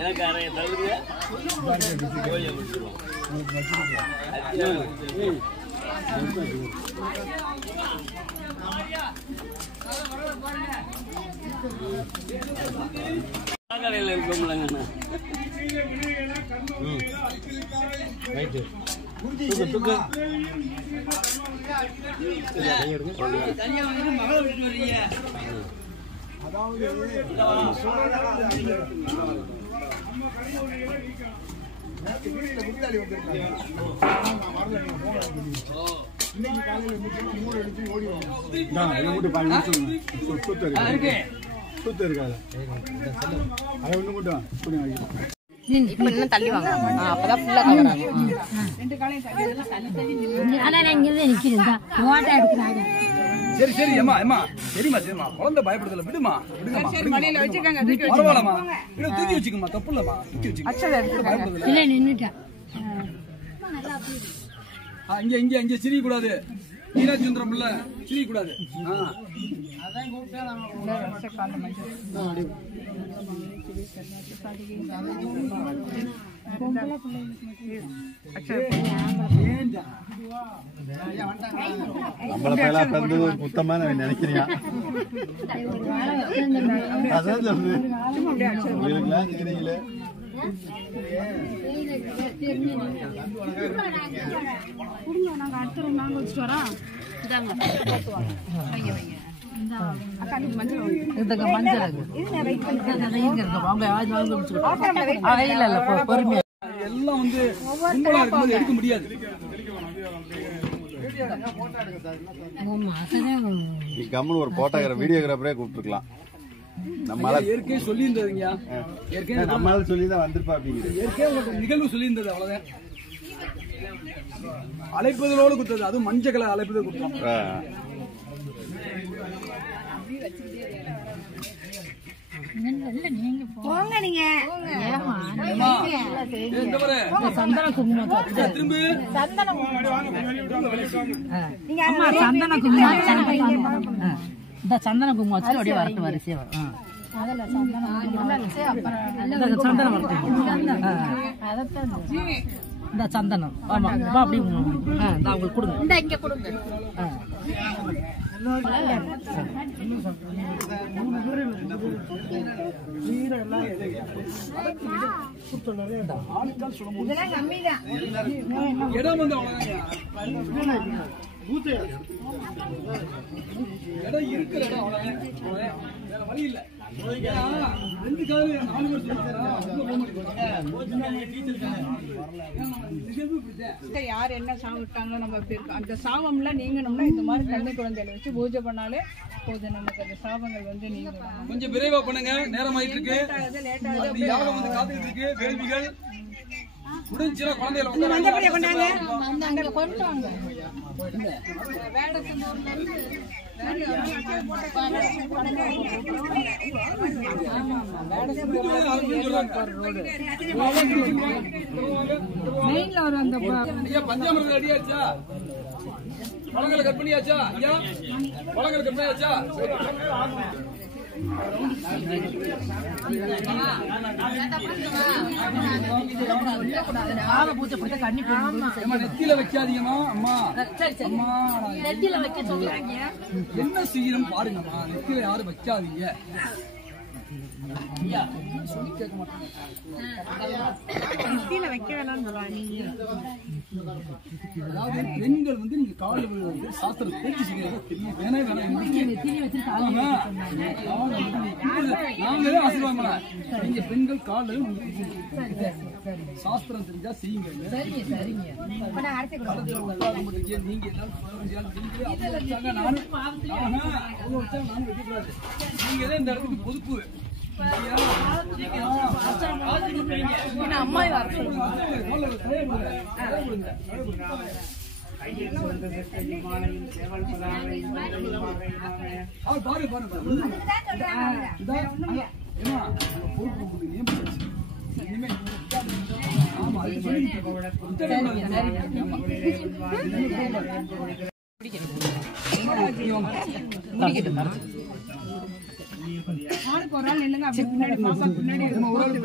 எனக்கு அறைய தகுதியா கடையில் இருக்கோம்லங்கண்ணா. ரைட்டு தள்ளி வாங்க. அப்பதான் ஃபுல்லா கவர் ஆகும். சரி சரி அம்மா அம்மா சரிம்மா சரிம்மா குழந்தை பயப்படுதல விடுமா விடுங்கம்மா பரவாயில்லம்மா தூக்கி வச்சுக்கம்மா தப்பு இல்லம்மா தூக்கி வச்சுக்க இங்க இங்க இங்க சிரிக்க கூடாது நீராஜந்திரம் இல்ல சிரிக்க கூடாது நம்மள பேலா தந்து முத்தமா நினைக்கிறீங்க அதான் சொல்லு உங்களுக்குலாம் நினைக்கிறீங்களே எல்லாம் வந்து கும்பலா இருக்கும்போது எடுக்க முடியாது. கம்முன்னு ஒரு போட்டோகிராஃபர் வீடியோகிராஃபரே கூப்பிட்டுருக்கலாம். நம்மளால ஏற்கனவே சொல்லி இருந்ததுங்க ஏற்கனவே நம்மளால சொல்லிதான் வந்திருப்பா அப்படிங்கிறது ஏற்கனவே உங்களுக்கு நிகழ்வு சொல்லி இருந்தது அவ்வளவுதான். அழைப்பதோடு கொடுத்தது அதுவும் மஞ்சள் கலர் அழைப்பதை கொடுத்தோம். சந்தன குங்குமம் சந்தன குங்குமம் வச்சு அப்படியே வரட்டு வரிசையா வரும். சந்தனம் இந்த சந்தனம் ஆமா அப்படி உங்களுக்கு கொடுங்க இங்க கொடுங்க. இடம் வந்து இடம் இருக்கிற இடம் அவ்வளவுதான் வேற வழி இல்ல. ரெண்டு காலம் 4 பேர் யார் என்ன சாப்பிட்டாங்களோ நம்ம அந்த சாபம்ல நீங்கணும்னா இந்த மாதிரி கன்னி குழந்தைகளை வச்சு பூஜை பண்ணாலே போதும். நமக்கு அந்த சாபங்கள் வந்து நீங்க கொஞ்சம் விரைவா பண்ணுங்க. நேரம் ஆயிட்டு இருக்கு. யாரும் வந்து காத்துக்கிட்டு இருக்கு. வேள்விகள் முடிஞ்சுனா குழந்தைகளை வந்து மஞ்சப்படியை கொண்டாங்க கொண்டு வாங்க. பஞ்சாமிரதம் ரெடியாச்சா? பழங்களை கட் பண்ணியாச்சா? ஐயா பழங்களை கட் பண்ணியாச்சா? நெத்தியில வைக்காதீங்கம்மா. அம்மா அம்மா என்ன செய்யணும் பாருங்கம்மா. நெத்தியில யாரும் வைக்காதீங்க. சொல்லி கேட்க மாட்டாங்க. அதாவது பெண்கள் வந்து நீங்க காலில் விழுவது சாஸ்திரம் தெரிஞ்சு செய்யறது நாங்களே ஆசீர்வாதம். நீங்க பெண்கள் காலில் சாஸ்திரம் தெரிஞ்சா செய்யுங்க. சரிங்க சரிங்க. இப்ப நான் அரைச்சி கொடுக்குறேன். நீங்க எல்லாரும் நானும் வெட்டிக்கூடாது. நீங்க தான் இந்த இடத்துக்கு பொதுப்பு. அம்மா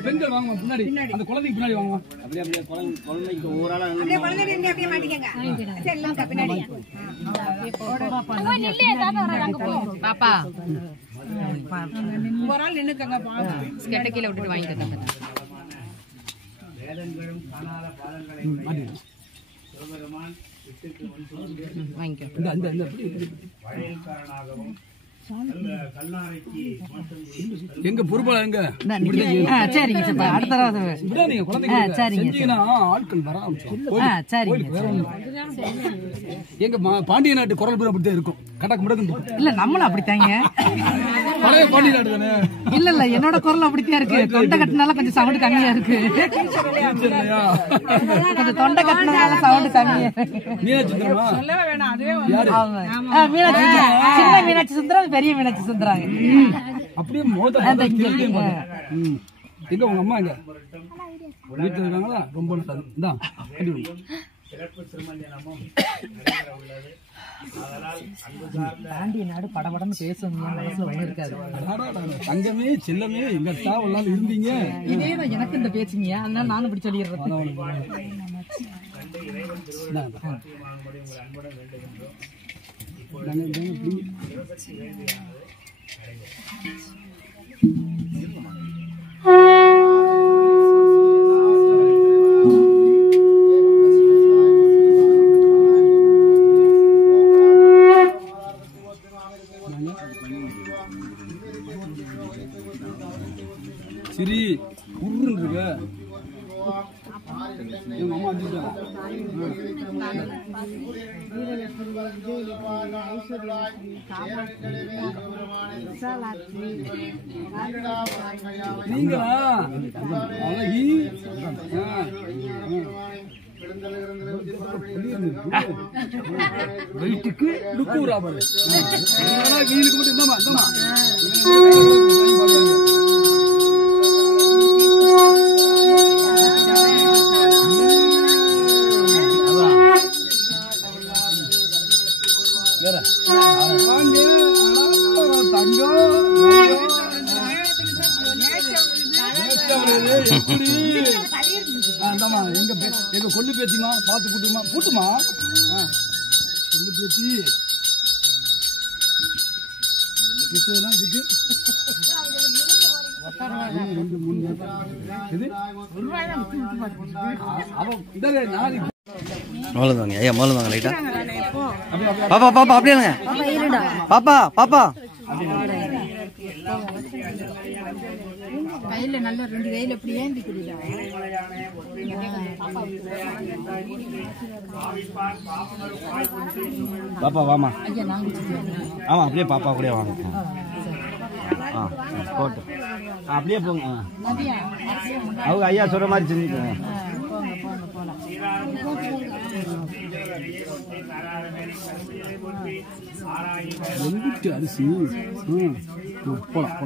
பெண்கள் வாங்க முன்னாடி, அந்த குழந்தைக்கு பின்னாடி வாங்க. குழந்தைக்கு ஊரால பாப்பா ஒரு ஆள் நின்னுக்கங்க கெட்ட கீழே விட்டுட்டு வாங்கிக்க. எங்க பொறுப்பாளர் எங்க? சரிங்க சார், அடுத்த தடவை நீங்க குழந்தைங்க செஞ்சீங்கன்னா ஆட்கள் வர எங்க பாண்டிய நாட்டு குரல் பேர் அப்படித்தான் இருக்கும். கடக்கு முடக்கு இல்ல, நம்மளும் அப்படித்தாங்க. பழைய பாண்டிய நாடு தானே. இல்ல இல்ல, என்னோட குரல் அப்படித்தான் இருக்கு. தொண்டை கட்டினால கொஞ்சம் சவுண்ட் கம்மியா இருக்கு. கொஞ்சம் தொண்டை கட்டினால சவுண்ட் கம்மியா இருக்கு. மீனாட்சி சொல்லவே வேணாம். அதுவே மீனாட்சி, சின்ன மீனாட்சி சுந்தரம், பெரிய மீனாட்சி சுந்தராங்க. அப்படியே எங்க உங்க அம்மா எங்க வீட்டுல இருக்காங்களா? ரொம்ப நல்லது. பாண்டிய நாடு படபடன்னு பேசும் மனசுல ஒண்ணு இருக்காது. தங்கமே செல்லமே எங்கட்டா உள்ளால இருந்தீங்க. இதேதான் எனக்கு இந்த பேசுங்க, அதனால நானும் இப்படி சொல்லிடுறேன். சரி உருன்னு இருக்க எங்க அம்மா அடிச்சா நீங்களா அழகி வெயிட்டுக்கு லுக்கூரா பாரு. வீலுக்கு மட்டும் இந்தாமா இந்தாமா எங்க கொல்லு பேத்திமா பாத்து கூட்டுமா கூட்டுமா கொல்லு பேத்தி மோளுதாங்க ஐயா, மோளுதாங்க லைட்டா. பாப்பா பாப்பா அப்படியே பாப்பா பாப்பா கையில நல்ல ரெண்டு கையில இப்படி ஏந்தி குடிடா. பாப்பா வாமா. ஆமா அப்படியே பாப்பா அப்படியே வாங்க. போட்டு அப்படியே போங்க. அவங்க ஐயா சொல்ற மாதிரி செஞ்சுக்கோங்க. அரிசி போலாம்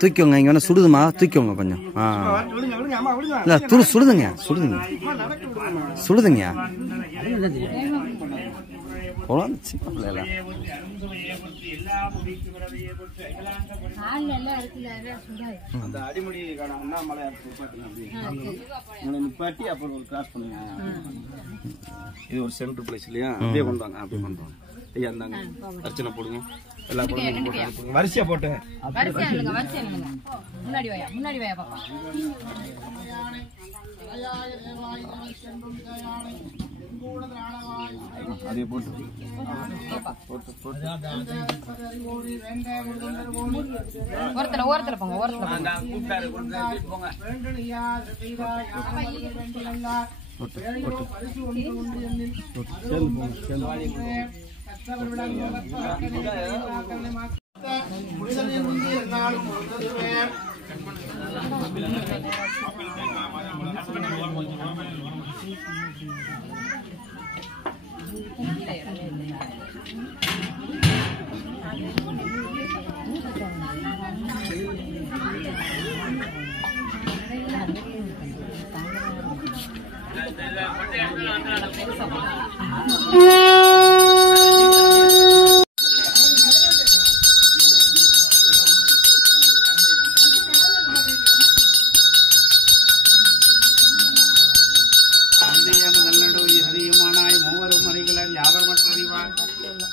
தூக்கிவங்க. இங்க வேணா சுடுதுமா, தூக்கிவங்க கொஞ்சம். சுடுதுங்க சுடுதுங்க சுடுதுங்க. நிப்பாட்டி அப்புறம் கிராஸ் பண்ணுங்க. இது ஒரு சென்டர் பிளேஸ் இல்லையா? அப்படியே கொண்டு வாங்க, அப்படியே கொண்டு வாங்க. ஐயா இருந்தாங்க அர்ச்சனை போடுங்க எல்லா குழந்தையும் போட்டு அனுப்புங்க. வரிசையா போட்டு முன்னாடி வாயா பாப்பா. அதே போட்டு ஓரத்துல போங்க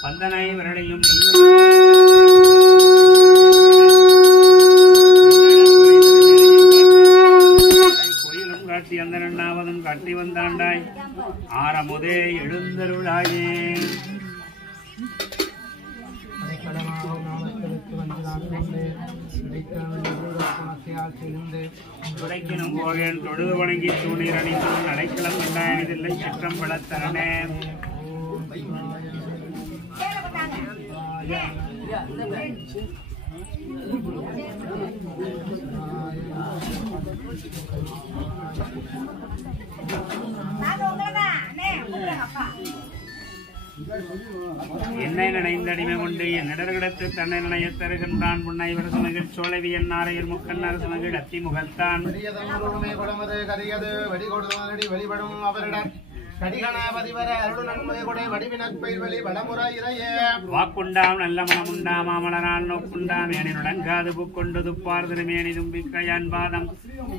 பந்தனாய் விரடையும் கோயிலும் காட்டி அந்த இரண்டாவதும் காட்டி வந்தாண்டாய் ஆரமுதே எழுந்தருளாயே. துடைக்கினும் போகேன் தொழுது வணங்கி தூணீர் அணிந்தும் நடைக்கிழம் கண்டாயதில்லை சிற்றம் பலத்தரணே. என்னை நினைந்த அடிமை கொண்டு என் இடர்கிடத்து தன்னை நினையத் தருகின்றான் புன்னை வரசு மகிழ் சோழவி என் நாரையர் முக்கன் அரசு மகிழ் அத்தி முகத்தான் வாக்குண்டாம் நல்ல மனமுண்டாம் மாமலனால் நோக்குண்டாம் ஏனினுடன் காது புக்கொண்டு துப்பார் திருமேனி தும்பிக்கையான் பாதம்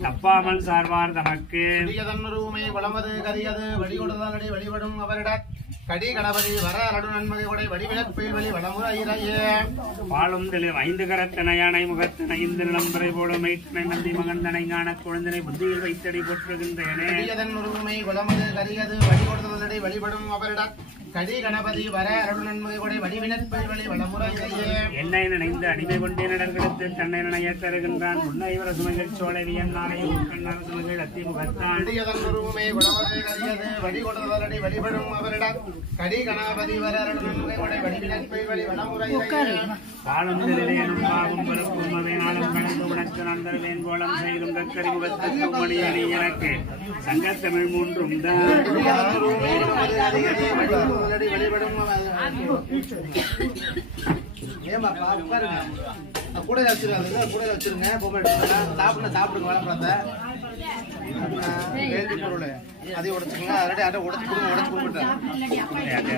தப்பாமல் சார்வார் தமக்கு வழிபடும் அவரிடம் கடி கணபதி வர அருள் நன்மகை கொடை வடிவிலக்குயில் வழி வடமுறை இறையே பாலும் தெளிவு ஐந்து கரத்தனை யானை முகத்தனை இந்த நிலம்பரை போல மைத்தனை நந்தி மகந்தனை ஞான குழந்தனை புத்தியில் வைத்தடி போற்றுகின்றேனே. உருவமை குலமது கரியது வழிகொடுத்ததடி வழிபடும் அவரிடம் கடி கணபதி வர அருள் நன்மகை கொடை வடிவிலக்குயில் வழி வடமுறை இறையே என்னை நினைந்து அடிமை கொண்டே நடர்கெடுத்து தன்னை நினைய தருகின்றான் முன்னை வரசுமகள் சோழவியன் நாளைய முக்கன் அரசுமகள் அத்தி முகத்தான் உருவமை குலமது கரியது வழிகொடுத்ததடி வழிபடும் அவரிடம் கடி கணபதி வர அருள் நன்மகை கொடை வடிவிலக்குயில் வழி வடமுறை இறையே பாலும் தெளிவேனும் பாகும் பருப்பும் அவையினாலும் கலந்து உனக்கு நண்பர்வேன் கோலம் செய்தும் கக்கரி முகத்துக்கும் மணியணி எனக்கு சங்கத்தமிழ் மூன்றும் தான் கூட வச்சிருக்காங்க கூட வச்சிருங்க சாப்பிடுங்க வளப்படத்தை கேள்வி பொருள் அதை உடைச்சுக்கோங்க அதோட அதை உடச்சு கொடுங்க உடச்சு கொடுத்துட்டேன்